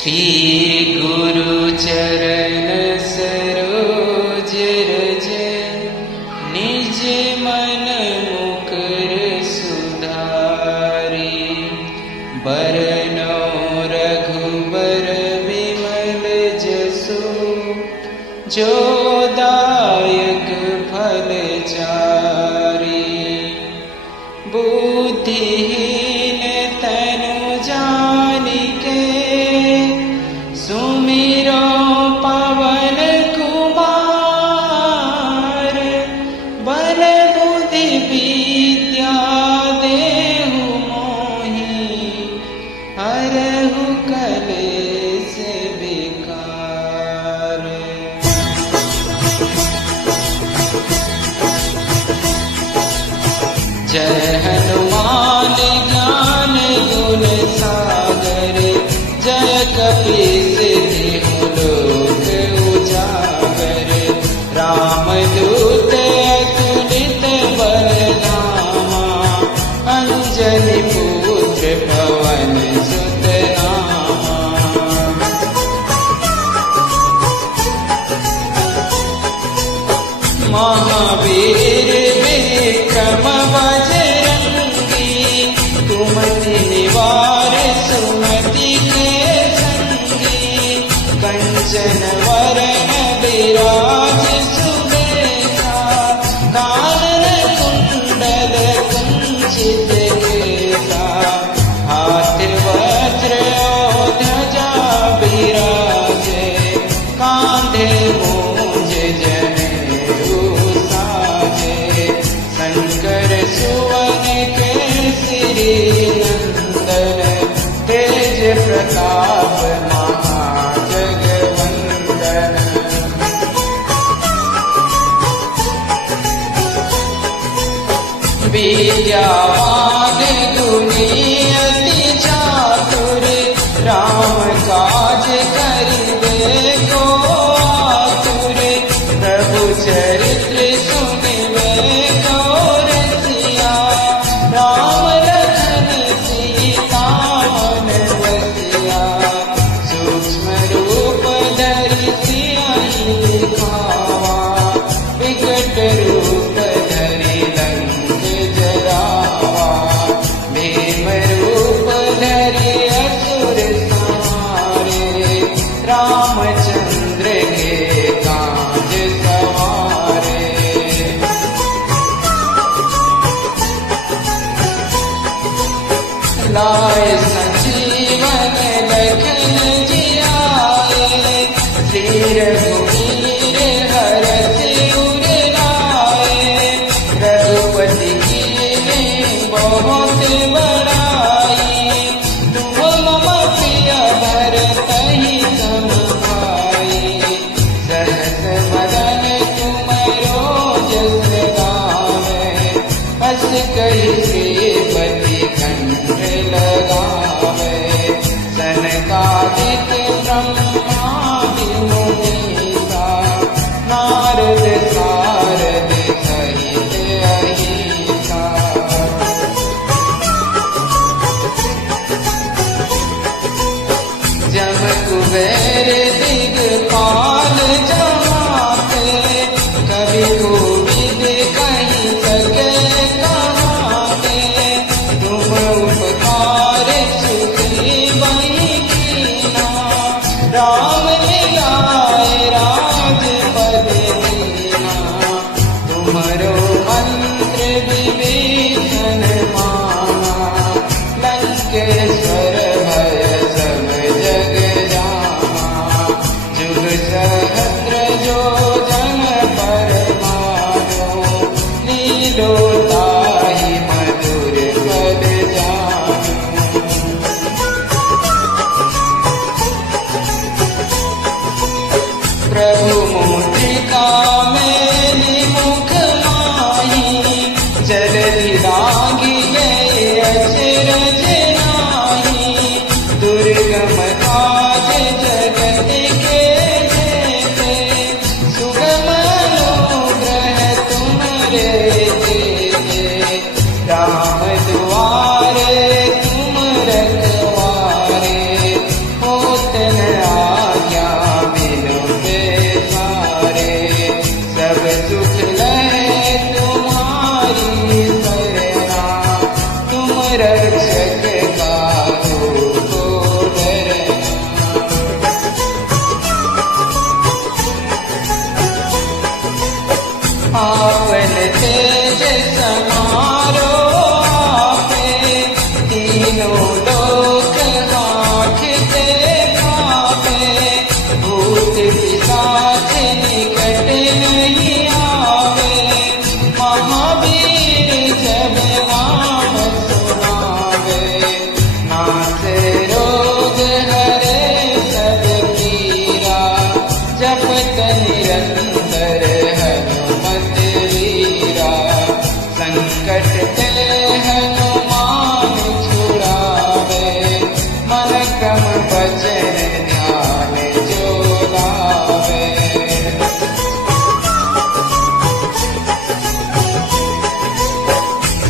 श्री गुरु चरण सरोज रज, निज मन मुकुर सुधारी। बरनौ रघुबर विमल जसु, जो दायक फल चारि। बुद्धिहीन तनु जानिके, सुमिरो पवन कुमार। बल बुद्धि विद्या देहु मोहि, हरहु कलेश विकार। जय हनुमान ज्ञान गुण सागर, जय कपीस तिहु लोक उजागर। रामदूत अतुलित बलधामा, अंजनी पुत्र पवन सुत नामा। महावीर विक्रम बजरंगी, कुमति निवार सुमति के संगी। कंचन वरण विराज सुबेसा, कानन कुंडल कुंचित केसा। हाथ वज्र ध्वजा विराजे, कांधे मूंज जनेऊ साजे। शंकर सुवन केसरी नंदन, तेज प्रताप महाजगवंदन। विद्यावान गुणी अति चातुर, राम काज करिबे को आतुर। प्रभु चरित्र सुनिबे को रसिया, राम लखन सीता मन बसिया। सूक्ष्म रूप धरि सियहि दिखावा, विकट रूप धरि लंक जरावा। भीम रूप धरि असुर संहारे, रामचंद्र के काज सवारे। लाए संजीवन लखन जियाए, श्री रघुवीर हरषि उर लाए। रघुपति कीन्ही बहुत बड़ाई, तुम मम प्रिय भरतहि सम भाई। सहस बदन तुमरो जस गावे, हस कहि श्रीपति कंठ लगावे। सनकादिक ब्रह्मादि मुनीसा, नारद सारद सहित अहिसा। जम कुबेर दिगपाल जमाते, कवि कोविद कहि सके कहाते। तुम उपकार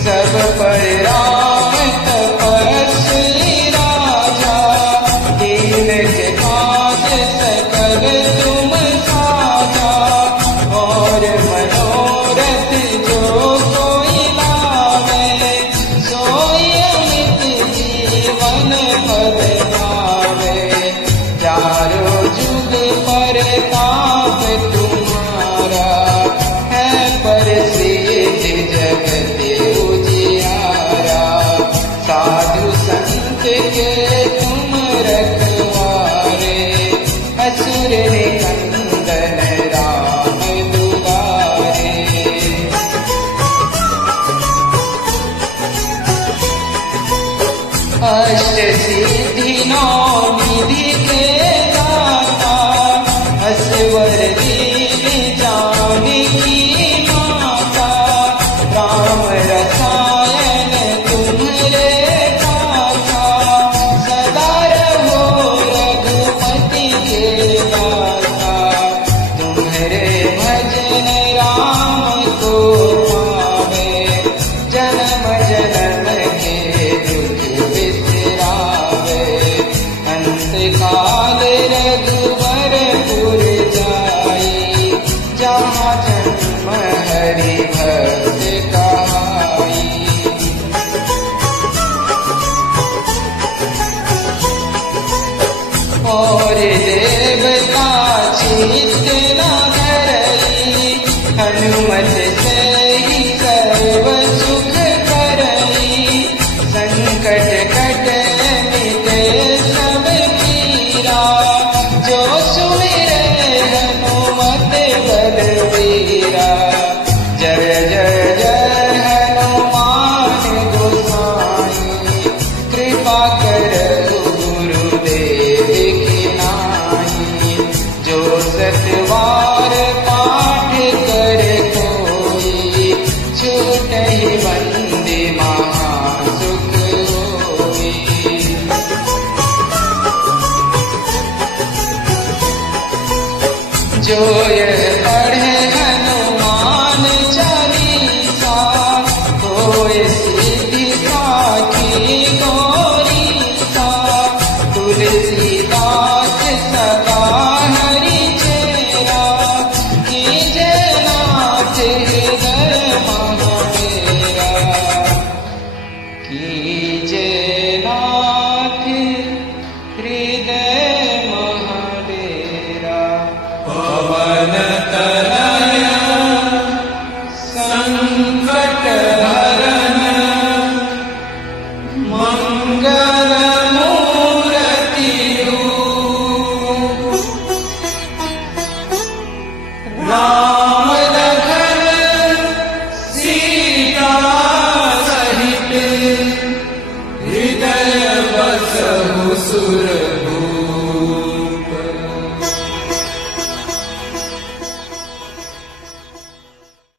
सब पर राम तपस्वी राजा, दीन के काज सकल तुम साजा, और मनोरथ जो कोई लावे, सोई अमित जीवन पद पावे। चारों जुग पर ताप तुम्हारा, है प्रसिद्ध जगत उजियारा। साधु संत के तुम रखवारे, असुर निकंदन राम दुलारे। अष्ट सिद्धि नौ निधि के दाता, असवर दीन जानकी माता। राम रसायन तुम्हारे गाथा, सदा रहो रघुपति के दाता। तुम्हारे भजन राम को पावे, जन्म जन्म के दुख बिसरावे। अंत काल रघुवरपुर जाई, जहाँ जन्म हरि भक्त कहाई। और देवता चित्त न धरई, हनुमत से ही सर्व सुख करई। संकट कट मिटे सब पीरा, जो सुमिरै हनुमत बलबीरा। जय जय जय हनुमान गोसाई, कृपा करहु गुरुदेव की नाई। जो सतबार पाठ कर कोई, छूटहि बंदी महासुख होई। जो यह पढ़े हनुमान चालीसा, होए सिद्धि साखी गौरीसा। तुलसीदास सदा हरि चेरा, कीजे नाथ हृदय महाडेरा। कीजे नाथ हृदय महाडेरा। पवन तनय संकट हरन, मंगल मूर्ति रूप। राम लखन सीता सहित, हृदय बसहु सुर